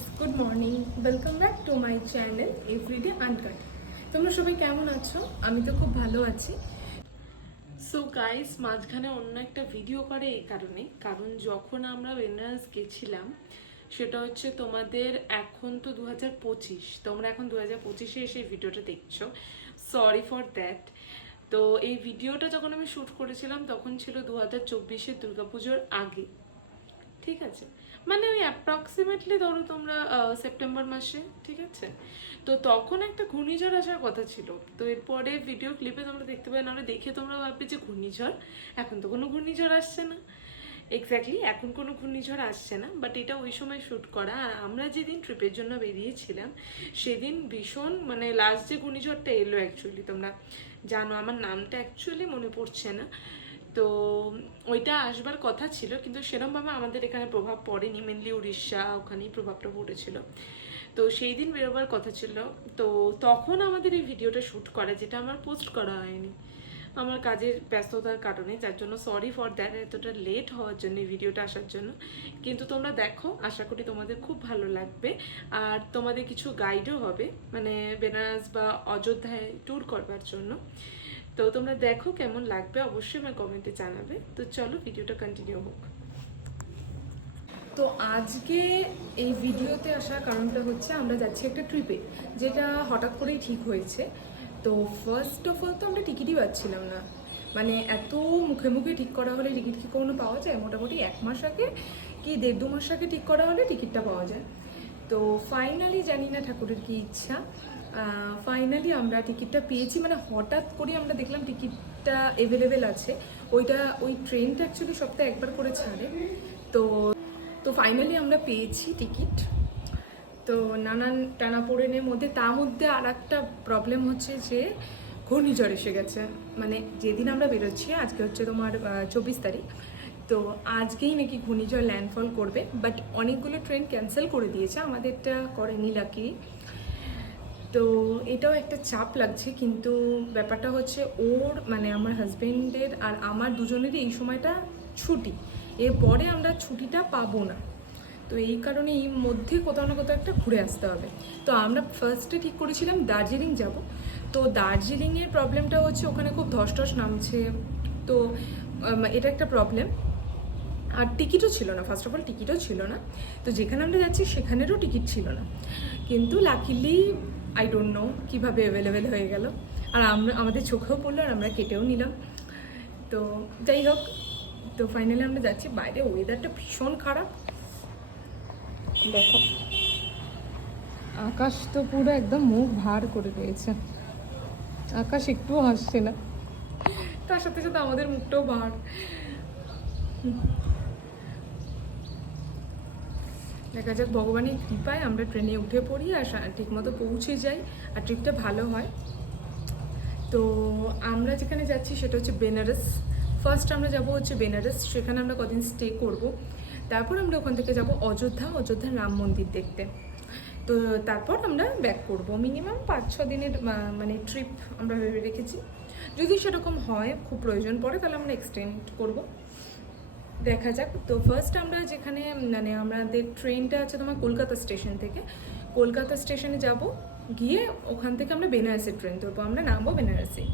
Guys, good morning. Welcome back to my channel everyday uncut. তোমরা সবাই কেমন আছো? আমি তো খুব ভালো আছি। সো গাইস, মাঝখানে অন্য একটা ভিডিও করে এই কারণ যখন আমরা বেনারস গেছিলাম সেটা হচ্ছে তোমাদের এখন তো 2025, তোমরা এখন 2025-এ এসে ভিডিওটা দেখছো। Sorry for that. তো এই ভিডিওটা যখন আমি শ্যুট করেছিলাম তখন ছিল 2024-এর দুর্গাপুজোর আগে, ঠিক আছে? মানে ওই অ্যাপ্রক্সিমেটলি ধরো তোমরা সেপ্টেম্বর মাসে, ঠিক আছে? তো তখন একটা ঘূর্ণিঝড় আসার কথা ছিল। তো এরপরে ভিডিও ক্লিপে তোমরা দেখতে পাবে, নাহলে দেখে তোমরা ভাববে যে ঘূর্ণিঝড়। এখন তো কোনো ঘূর্ণিঝড় আসছে না। এক্স্যাক্টলি এখন কোনো ঘূর্ণিঝড় আসছে না, বাট এটা ওই সময় শ্যুট করা। আর আমরা যেদিন ট্রিপের জন্য বেরিয়েছিলাম সেদিন ভীষণ মানে লাস্ট যে ঘূর্ণিঝড়টা এলো, অ্যাকচুয়ালি তোমরা জানো, আমার নামটা অ্যাকচুয়ালি মনে পড়ছে না। তো ওইটা আসবার কথা ছিল, কিন্তু সেরকমভাবে আমাদের এখানে প্রভাব পড়েনি। মেনলি উড়িষ্যা, ওখানেই প্রভাবটা পড়েছিল। তো সেই দিন বেরোবার কথা ছিল। তো তখন আমাদের এই ভিডিওটা শ্যুট করা, যেটা আমার পোস্ট করা হয়নি আমার কাজের ব্যস্ততার কারণে, যার জন্য সরি ফর দ্যাট, এতটা লেট হওয়ার জন্য এই ভিডিওটা আসার জন্য। কিন্তু তোমরা দেখো, আশা করি তোমাদের খুব ভালো লাগবে। আর তোমাদের কিছু গাইডও হবে, মানে বেনারস বা অযোধ্যায় ট্যুর করবার জন্য। তো তোমরা দেখো কেমন লাগবে, অবশ্যই আমার কমেন্টে জানাবে। তো চলো ভিডিওটা কন্টিনিউ হোক। তো আজকে এই ভিডিওতে আসার কারণটা হচ্ছে আমরা যাচ্ছি একটা ট্রিপে, যেটা হঠাৎ করেই ঠিক হয়েছে। তো ফার্স্ট অফ অল তো আমরা টিকিটই পাচ্ছিলাম না। মানে এত মুখে মুখে ঠিক করা হলে টিকিট কি কোনো পাওয়া যায়? মোটামুটি 1 মাস আগে কি 1.5-2 মাস আগে ঠিক করা হলে টিকিটটা পাওয়া যায়। তো ফাইনালি জানি না ঠাকুরের কি ইচ্ছা, ফাইনালি আমরা টিকিটটা পেয়েছি। মানে হঠাৎ করে আমরা দেখলাম টিকিটটা অ্যাভেলেবেল আছে। ওই ট্রেনটা অ্যাকচুয়ালি সপ্তাহে একবার করে ছাড়ে। তো তো ফাইনালি আমরা পেয়েছি টিকিট। তো নানান টানাপোড়েনের মধ্যে, তার মধ্যে আর একটা প্রবলেম হচ্ছে যে ঘূর্ণিঝড় এসে গেছে। মানে যেদিন আমরা বেরোচ্ছি, আজকে হচ্ছে তোমার 24 তারিখ, তো আজকেই নাকি ঘূর্ণিঝড় ল্যান্ডফল করবে। বাট অনেকগুলো ট্রেন ক্যান্সেল করে দিয়েছে, আমাদেরটা করেনি লাকি। তো এটাও একটা চাপ লাগছে, কিন্তু ব্যাপারটা হচ্ছে ওর মানে আমার হাজব্যান্ডের আর আমার দুজনেরই এই সময়টা ছুটি। এরপরে আমরা ছুটিটা পাবো না। তো এই কারণে এই মধ্যে কোথাও না কোথাও একটা ঘুরে আসতে হবে। তো আমরা ফার্স্টে ঠিক করেছিলাম দার্জিলিং যাব। তো দার্জিলিংয়ের প্রবলেমটা হচ্ছে ওখানে খুব ধস টস নামছে। তো এটা একটা প্রবলেম। আর টিকিটও ছিল না, ফার্স্ট অফ অল টিকিটও ছিল না। তো যেখানে আমরা যাচ্ছি সেখানেরও টিকিট ছিল না। কিন্তু লাকিলি আই ডোন্ট নো কীভাবে অ্যাভেলেবেল হয়ে গেল। আর আমাদের চোখেও পড়লো, আর আমরা কেটেও নিলাম। তো যাই হোক, তো ফাইনালি আমরা যাচ্ছি। বাইরে ওয়েদারটা ভীষণ খারাপ, দেখো আকাশ তো পুরো একদম মুখ ভার করে রয়েছে। আকাশ একটুও হাসছে না, তার সাথে সাথে আমাদের মুখটাও ভার। দেখা যাক, ভগবানের কৃপায় আমরা ট্রেনে উঠে পড়ি আর ঠিকমতো পৌঁছে যাই আর ট্রিপটা ভালো হয়। তো আমরা যেখানে যাচ্ছি সেটা হচ্ছে বেনারস। ফার্স্ট আমরা যাব হচ্ছে বেনারস, সেখানে আমরা কদিন স্টে করব। তারপর আমরা ওখান থেকে যাব অযোধ্যার রাম মন্দির দেখতে। তো তারপর আমরা ব্যাক করব। মিনিমাম 5-6 দিনের মানে ট্রিপ আমরা ভেবে রেখেছি। যদি সেরকম হয়, খুব প্রয়োজন পড়ে, তাহলে আমরা এক্সটেন্ড করব, দেখা যাক। তো ফার্স্ট আমরা যেখানে মানে আমাদের ট্রেনটা আছে তোমার কলকাতা স্টেশন থেকে, কলকাতা স্টেশনে যাব। গিয়ে ওখান থেকে আমরা বেনারসের ট্রেন ধরবো, আমরা নামবো বেনারসে।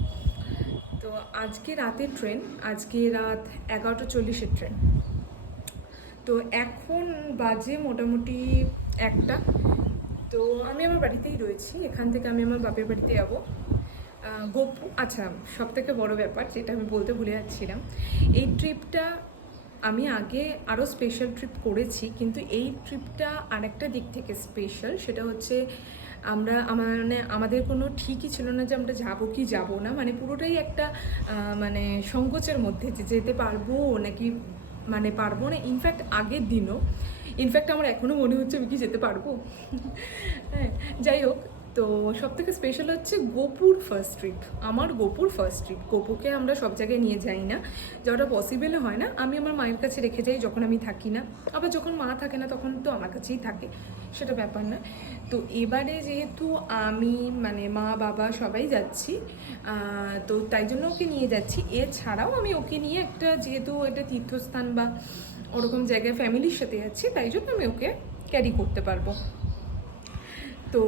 তো আজকে রাতের ট্রেন, আজকে রাত 11:40-এর ট্রেন। তো এখন বাজে মোটামুটি 1টা। তো আমি আমার বাড়িতেই রয়েছি, এখান থেকে আমি আমার বাপের বাড়িতে যাবো। আচ্ছা, সব থেকে বড়ো ব্যাপার যেটা আমি বলতে ভুলে যাচ্ছিলাম, এই ট্রিপটা আমি আগে আরও স্পেশাল ট্রিপ করেছি, কিন্তু এই ট্রিপটা আরেকটা দিক থেকে স্পেশাল। সেটা হচ্ছে মানে আমাদের কোনো ঠিকই ছিল না যে আমরা যাবো কি যাব না। মানে পুরোটাই একটা মানে সংকোচের মধ্যে, যে যেতে পারবো নাকি মানে পারবো না। ইনফ্যাক্ট আগের দিনও আমার এখনও মনে হচ্ছে আমি কি যেতে পারবো। হ্যাঁ, যাই হোক। তো সবথেকে স্পেশাল হচ্ছে গোপুর ফার্স্ট ট্রিপ, আমার গোপুর ফার্স্ট ট্রিপ। গোপুকে আমরা সব জায়গায় নিয়ে যাই না, যাওয়াটা পসিবলও হয় না। আমি আমার মায়ের কাছে রেখে যাই যখন আমি থাকি না, আবার যখন মা থাকে না তখন তো আমার কাছেই থাকে, সেটা ব্যাপার না। তো এবারে যেহেতু আমি মানে মা বাবা সবাই যাচ্ছি, তো তাই জন্য ওকে নিয়ে যাচ্ছি। এছাড়াও আমি ওকে নিয়ে একটা, যেহেতু একটা তীর্থস্থান বা ওরকম জায়গায় ফ্যামিলির সাথে যাচ্ছি, তাই জন্য আমি ওকে ক্যারি করতে পারবো। তো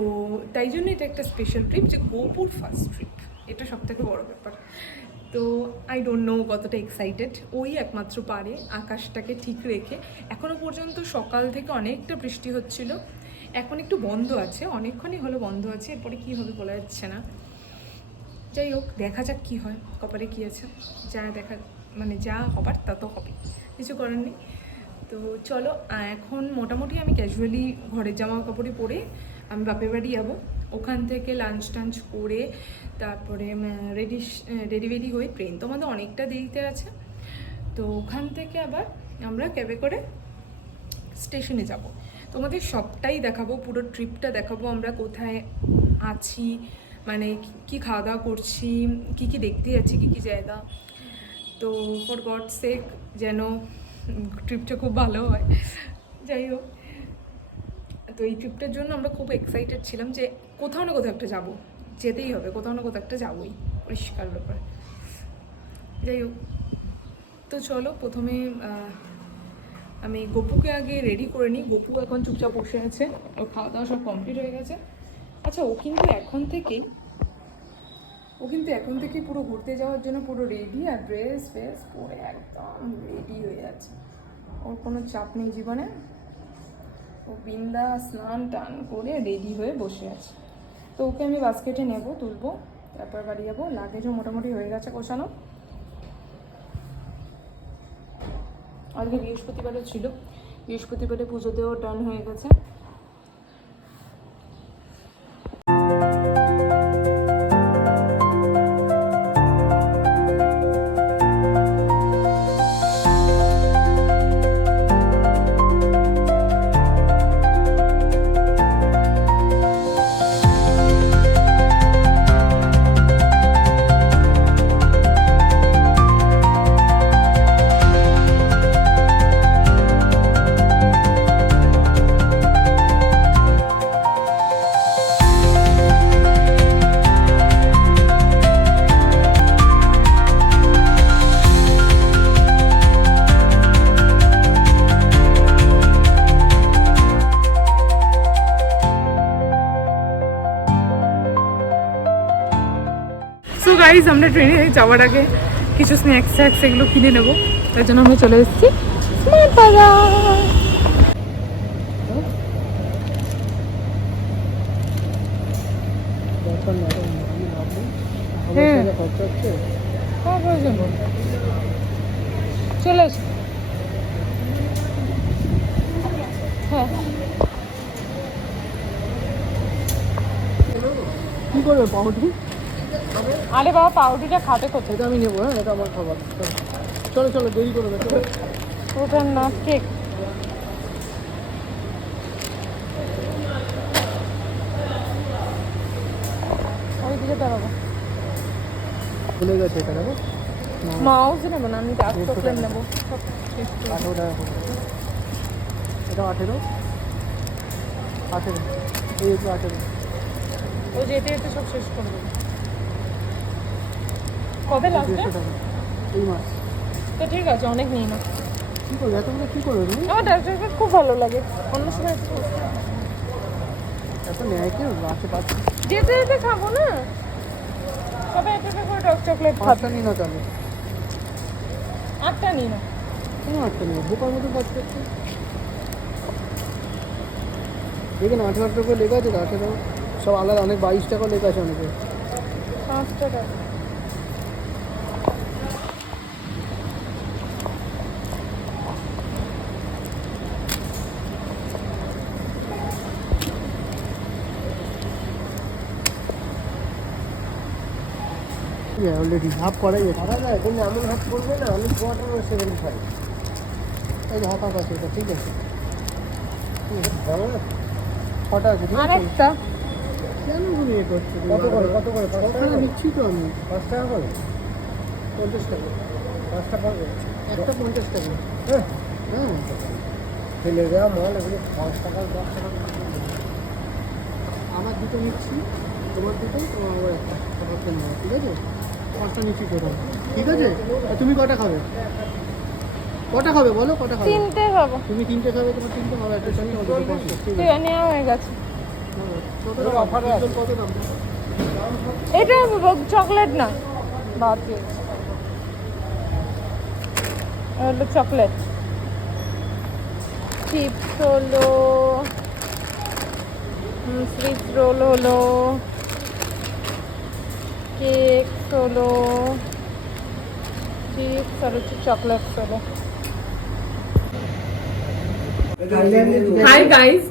তাই জন্য এটা একটা স্পেশাল ট্রিপ, যে গোপুর ফার্স্ট ট্রিপ, এটা সবথেকে বড় ব্যাপার। তো আই ডোন্ট নো কতটা এক্সাইটেড, ওই একমাত্র পারে আকাশটাকে ঠিক রেখে। এখনও পর্যন্ত সকাল থেকে অনেকটা বৃষ্টি হচ্ছিল, এখন একটু বন্ধ আছে, অনেকক্ষণই হলো বন্ধ আছে, এরপরে কী হবে বলা যাচ্ছে না। যাই হোক, দেখা যাক কী হয়, কপালে কী আছে, যা দেখা মানে যা হবার তা তো হবে, কিছু করার নেই। তো চলো, এখন মোটামুটি আমি ক্যাজুয়ালি ঘরের জামা কাপড়ই পরে আমি বাপের বাড়ি যাবো। ওখান থেকে লাঞ্চ টাঞ্চ করে তারপরে রেডি হয়ে, ট্রেন তো আমাদের অনেকটা দেরিতে আছে, তো ওখান থেকে আবার আমরা ক্যাবে করে স্টেশনে যাব। তোমাদের সবটাই দেখাবো, পুরো ট্রিপটা দেখাবো, আমরা কোথায় আছি, মানে কি খাওয়া দাওয়া করছি, কি কি দেখতে যাচ্ছি, কি কি জায়গা। তো ফর গড সেক যেন ট্রিপটা খুব ভালো হয়। যাই হোক, তো এই ট্রিপটার জন্য আমরা খুব এক্সাইটেড ছিলাম যে কোথাও না কোথাও একটা যাবো, যেতেই হবে, কোথাও না কোথাও একটা যাবোই, পরিষ্কার ব্যাপার। যাই হোক, তো চলো প্রথমে আমি গপুকে আগে রেডি করে নিই। গপু এখন চুপচাপ বসে আছে, ওর খাওয়া দাওয়া সব কমপ্লিট হয়ে গেছে। আচ্ছা, ও কিন্তু এখন থেকেই পুরো ঘুরতে যাওয়ার জন্য পুরো রেডি, আর ড্রেস ফ্রেস পরে একদম রেডি হয়ে আছে। ওর কোনো চাপ নেই জীবনে, ও বিন্দা স্নান টান করে রেডি হয়ে বসে আছে। তো ওকে আমি বাস্কেটে নেব, তুলবো, তারপর বাড়ি যাবো। লাগেজও মোটামুটি হয়ে গেছে গোছানো। আজকে বৃহস্পতিবারও ছিল, বৃহস্পতিবারে পুজো দেওয়া ডান হয়ে গেছে। সো গাইজ, আমরা ট্রেনে যাওয়ার আগে কিছু স্ন্যাক্স এগুলো কিনে নেবো, তার জন্য আমরা চলে এসেছি স্মার্ট বাজার। চলে এসো। হ্যাঁ, কি করবে পাউরুটি? আরে বাবা, পাউরুটিটা খাবে কোথায়? এটা আমি নেবো, হ্যাঁ, এটা আমার খাবার। চলো চলো, দেরি করবে, চলো। ওটার না কেক। ওইদিকে দাঁড়াবো। ভুলে গেছে এটা, নেবো মাউস নেবো না, আমি ডার্ক চকলেট নেবো। 18 টাকা করে। এটা 18 এই একটু 18। ও যেতে যেতে সব শেষ করে দেবো। কবে লাগবে? 200 টাকা এই মাস। তো ঠিক আছে, অনেক নিই না। কী করবে এতগুলো, কী করবে তুমি? আমার ডার্ক চকলেট খুব ভালো লাগে, অন্য সময় এত নেয় কেউ আশেপাশে? যেতে যেতে খাবো না, সবাই একটা করে ডার্ক চকলেট খাবে। 5টা নিই না তাহলে। 8টা নিই না। কোনো 8টা নিই, বোকার মতো কাজ করছে। দেখেন 18 টাকা লেখা আছে, 18 সব আলাদা, অনেক 22 টাকা লেখা আছে অনেকে। 5 টাকা। অলরেডি হাফ করাই গেছে। কিন্তু এমন হাফ করবে না, আমি 75 এই হাফ হাফ আছে, এটা ঠিক আছে। ছটা আছে, ঠিক আছে। আরেকটা কেন তুমি এ করছো? কত করে 5 টাকা নিচ্ছি তো আমি। 5 টাকা করে 50 টাকা। 5টা পাবে, একটা 50 টাকা। হ্যাঁ হ্যাঁ, ফেলে দেওয়া মাল এগুলো 5 টাকা 10 টাকা। আমার দুটো নিচ্ছি, তোমার দুটো, তোমার আবার একটা, খাবারটা নেওয়া, ঠিক আছে? 5টা নিচ্ছি তোরা, ঠিক আছে? আর তুমি কটা খাবে? কটা খাবে বলো, কটা খাবে? 3টে খাবো। তুমি 3টে খাবে, তোমার 3টে খাবে, একটা 4টে হবে, 5টা। ঠিক ঠিক আছে, নেওয়া হয়ে গেছে। আছে অফারে আছে। কত দাম? এটা চকলেট না, বাদ দিয়ে হলো চকলেট। চিপস হলো, সুইচ রোল হলো, কেক হলো, চিপস আর হচ্ছে চকলেটস হলো। হাই গাইজ,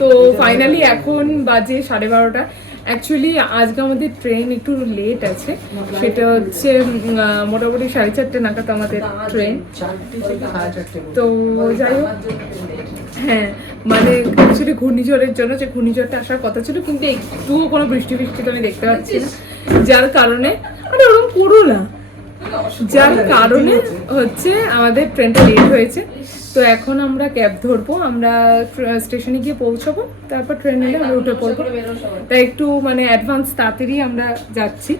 তো ফাইনালি এখন বাজে 12:30। অ্যাকচুয়ালি আজকে আমাদের ট্রেন একটু লেট আছে, সেটা হচ্ছে মোটামুটি 4:30 নাগাদ আমাদের ট্রেন। তো যাই হোক, হ্যাঁ মানে অ্যাকচুয়ালি ঘূর্ণিঝড়ের জন্য, যে ঘূর্ণিঝড়টা আসার কথা ছিল কিন্তু একটুও কোনো বৃষ্টি তো আমি দেখতে পাচ্ছি না, যার কারণে আরে ওরকম করো না, যার কারণে হচ্ছে আমাদের ট্রেনটা লেট হয়েছে। তো এখন আমরা ক্যাব ধরবো, আমরা স্টেশনে গিয়ে পৌঁছবো, তারপর ট্রেন নিলে আমরা উঠে পড়বো। তাই একটু মানে অ্যাডভান্স তাড়াতাড়ি আমরা যাচ্ছি।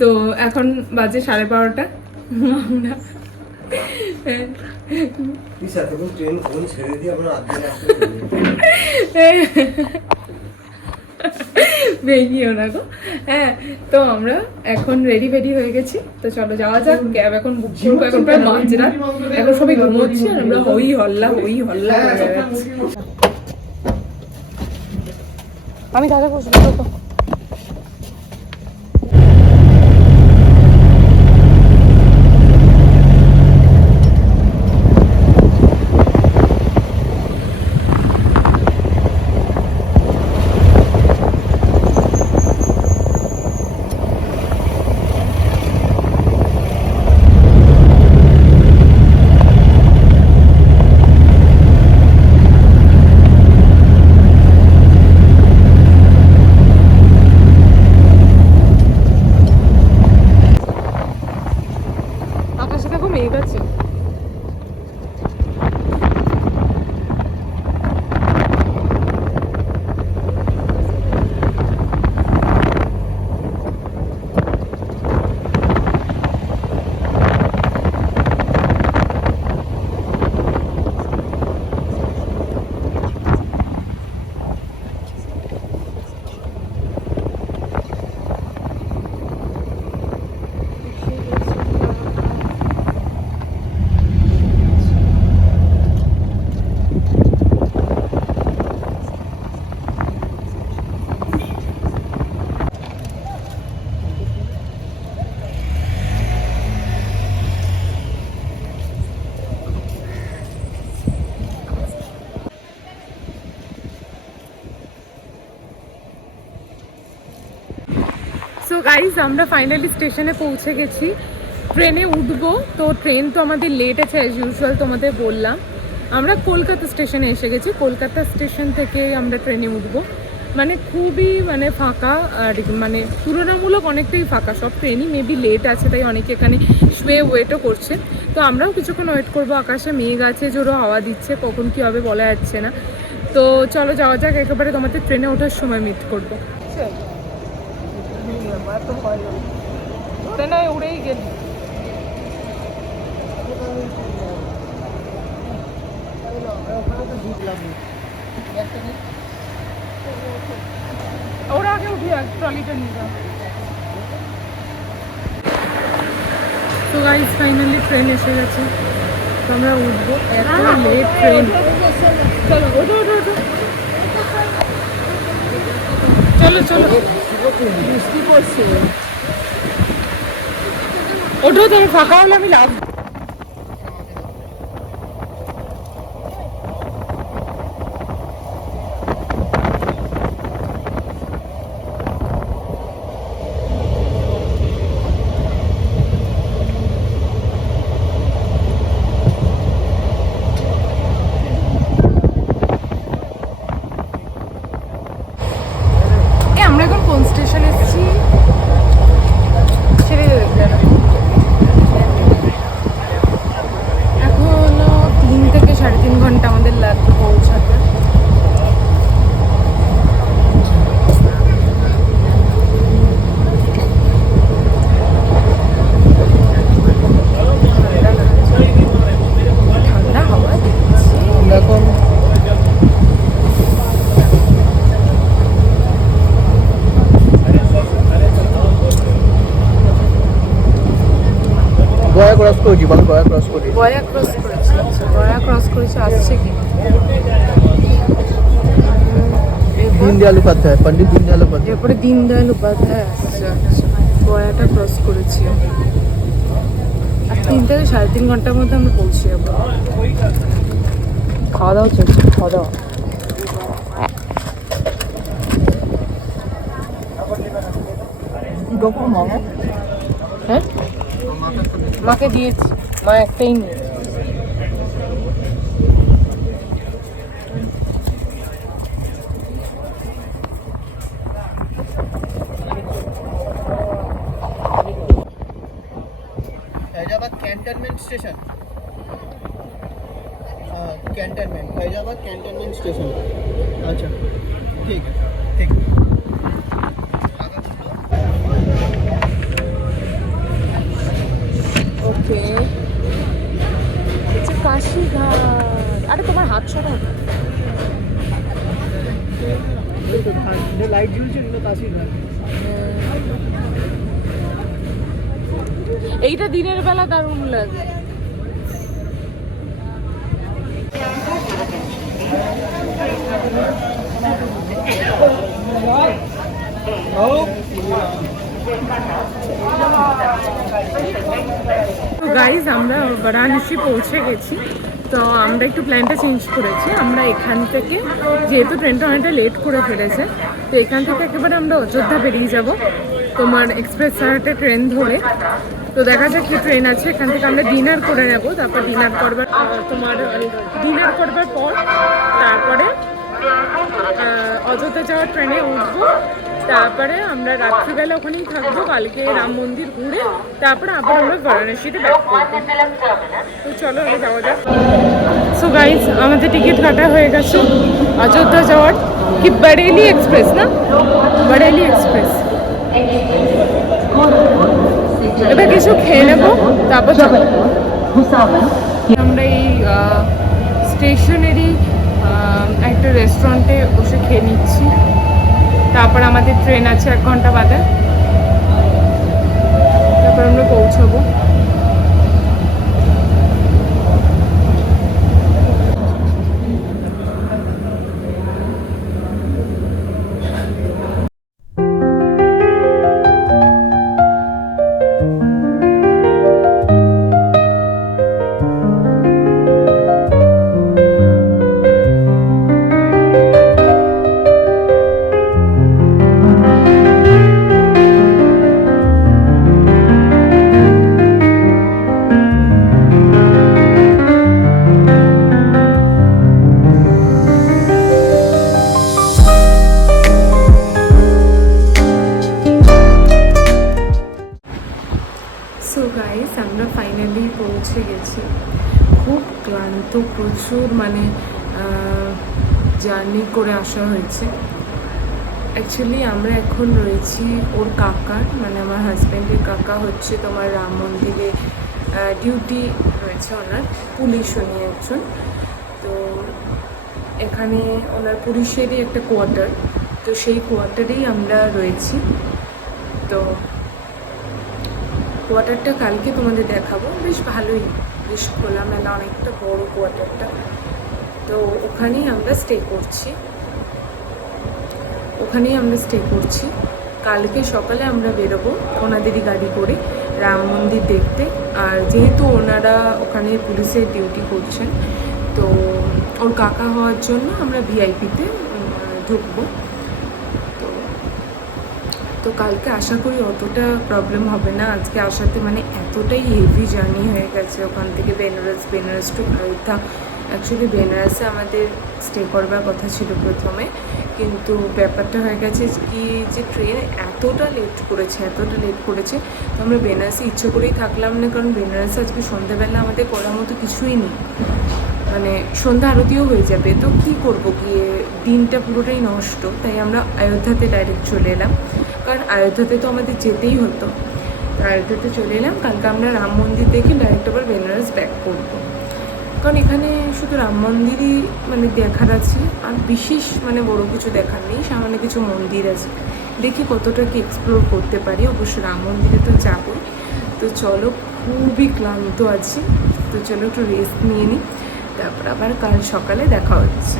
তো এখন বাজে 12:30। আমরা বেরিয়েও না গো। হ্যাঁ, তো আমরা এখন রেডি হয়ে গেছি, তো চলো যাওয়া যাক। ক্যাব এখন বুক করবো, এখন প্রায় মাঝরাত, এখন সবাই ঘুমোচ্ছি আর আমরা হই হল্লা হয়ে যাচ্ছি। আমি দাদা বসবো তো। আকাশে দেখো মেঘ আছে। সো গাইজ, আমরা ফাইনালি স্টেশনে পৌঁছে গেছি, ট্রেনে উঠবো। তো ট্রেন তো আমাদের লেট আছে অ্যাজ ইউজুয়াল, তোমাদের বললাম। আমরা কলকাতা স্টেশনে এসে গেছি, কলকাতা স্টেশন থেকে আমরা ট্রেনে উঠবো। মানে খুবই মানে ফাঁকা, আর মানে তুলনামূলক অনেকটাই ফাঁকা, সব ট্রেনই মেবি লেট আছে, তাই অনেকে এখানে শুয়ে ওয়েটও করছে। তো আমরাও কিছুক্ষণ ওয়েট করবো, আকাশে মেঘ আছে, জোরো হাওয়া দিচ্ছে, কখন কী হবে বলা যাচ্ছে না। তো চলো যাওয়া যাক, একেবারে তোমাদের ট্রেনে ওঠার সময় মিট করবো। ধরে নয় উড়েই গেলি। ওরা আগে উঠি, ট্রলিটা নিয়ে যাও। তো গাইস ফাইনালি ট্রেন এসে গেছে, তো আমরা উঠবো। এত লেট ট্রেন, চলো ওঠো ওঠো ওঠো, চলো চলো বৃষ্টি পড়ছে, ওঠো, তুমি ফাঁকা হলে আমি লাভ। আমরা এখন কোন স্টেশনে এসেছি ছেড়ে দেখবে না। গয়া ক্রস করেছে, গয়া ক্রস করেছে, আসছে কি দীনদয়াল উপাধ্যায়, পণ্ডিত দীনদয়াল উপাধ্যায়। এরপরে দীনদয়াল উপাধ্যায় আসছে। আচ্ছা, গয়াটা ক্রস করেছি। আর 3 থেকে 3.5 ঘন্টার মধ্যে আমরা পৌঁছে যাবো। খাওয়া দাওয়া চলছে, খাওয়া দাওয়া। হ্যাঁ, মাকে দিয়েছি, মা একটাই নিয়ে। Faizabad cantonment station, cantonment, Faizabad cantonment station. अच्छा ठीक है, ठीक। ওকে, হচ্ছে কাশীঘাট। আরে তোমার হাত সরাও। লাইট জ্বলছে, কাশীঘাট। এইটা দিনের বেলা দারুণ লাগে। তো গাইজ, আমরা বারাণসী পৌঁছে গেছি। তো আমরা একটু প্ল্যানটা চেঞ্জ করেছি। আমরা এখান থেকে, যেহেতু ট্রেনটা অনেকটা লেট করে ফেলেছে, তো এখান থেকে একেবারে আমরা অযোধ্যা বেরিয়ে যাব তোমার এক্সপ্রেস সারাটা ট্রেন ধরে। তো দেখা যাক কি ট্রেন আছে। এখান থেকে আমরা ডিনার করে নেব, তারপর ডিনার করবার পর তারপরে অযোধ্যা যাওয়ার ট্রেনে উঠবো। তারপরে আমরা রাত্রিবেলা ওখানেই থাকবো, কালকে রাম মন্দির ঘুরে তারপরে আবার আমরা বারাণসীতে ব্যাক করবো। তো চলো আগে যাওয়া যাক। সো গাইজ, আমাদের টিকিট কাটা হয়ে গেছে অযোধ্যা যাওয়ার। কি বরেলি এক্সপ্রেস না, বরেলি এক্সপ্রেস। এবার কিছু খেয়ে নেবো, তারপর যাবো। আমরা এই স্টেশনেরই একটা রেস্টুরেন্টে বসে খেয়ে নিচ্ছি। তারপর আমাদের ট্রেন আছে 1 ঘন্টা বাদে, তারপর আমরা পৌঁছবো। সো গাইস, আমরা ফাইনালি পৌঁছে গেছি। খুব ক্লান্ত, প্রচুর জার্নি করে আসা হয়েছে। অ্যাকচুয়ালি আমরা এখন রয়েছি ওর কাকার, আমার হাজব্যান্ডের কাকা হচ্ছে তোমার রাম মন্দিরে ডিউটি রয়েছে ওনার, পুলিশ উনি একজন। তো এখানে ওনার পুলিশেরই একটা কোয়ার্টার, তো সেই কোয়ার্টারেই আমরা রয়েছি। তো কোয়ার্টারটা কালকে তোমাদের দেখাবো, বেশ ভালোই, বেশ খোলামেলা, অনেকটা বড় কোয়ার্টারটা। তো ওখানেই আমরা স্টে করছি। কালকে সকালে আমরা বেরোবো ওনাদেরই গাড়ি করে রাম মন্দির দেখতে। আর যেহেতু ওনারা ওখানে পুলিশের ডিউটি করছেন, তো ওর কাকা হওয়ার জন্য আমরা ভিআইপিতে ঢুকবো। তো কালকে আশা করি অতটা প্রবলেম হবে না। আজকে আসাতে এতটাই হেভি জার্নি হয়ে গেছে ওখান থেকে বেনারস টু অযোধ্যা। অ্যাকচুয়ালি বেনারসে আমাদের স্টে করবার কথা ছিল প্রথমে, কিন্তু ব্যাপারটা হয়ে গেছে কি যে ট্রেন এতটা লেট করেছে, তো আমরা বেনারসে ইচ্ছে করেই থাকলাম না, কারণ বেনারসে আজকে সন্ধ্যাবেলা আমাদের করার মতো কিছুই নেই। সন্ধ্যা আরতিও হয়ে যাবে, তো কি করব গিয়ে, দিনটা পুরোটাই নষ্ট। তাই আমরা অযোধ্যাতে ডাইরেক্ট চলে এলাম, কারণ অযোধ্যাতে তো আমাদের যেতেই হতো। অযোধ্যাতে চলে এলাম। কালকে আমরা রাম মন্দির দেখে ডাইরেক্ট আবার বেনারস ব্যাক করবো, কারণ এখানে শুধু রাম মন্দিরই দেখার আছে, আর বিশেষ বড় কিছু দেখার নেই। সামান্য কিছু মন্দির আছে, দেখি কতটা কি এক্সপ্লোর করতে পারি। অবশ্য রাম মন্দিরে তো যাবই, তো চলো, খুবই ক্লান্ত আছি, তো চলো একটু রেস্ট নিয়ে নিই, তারপর আবার কাল সকালে দেখা হচ্ছে।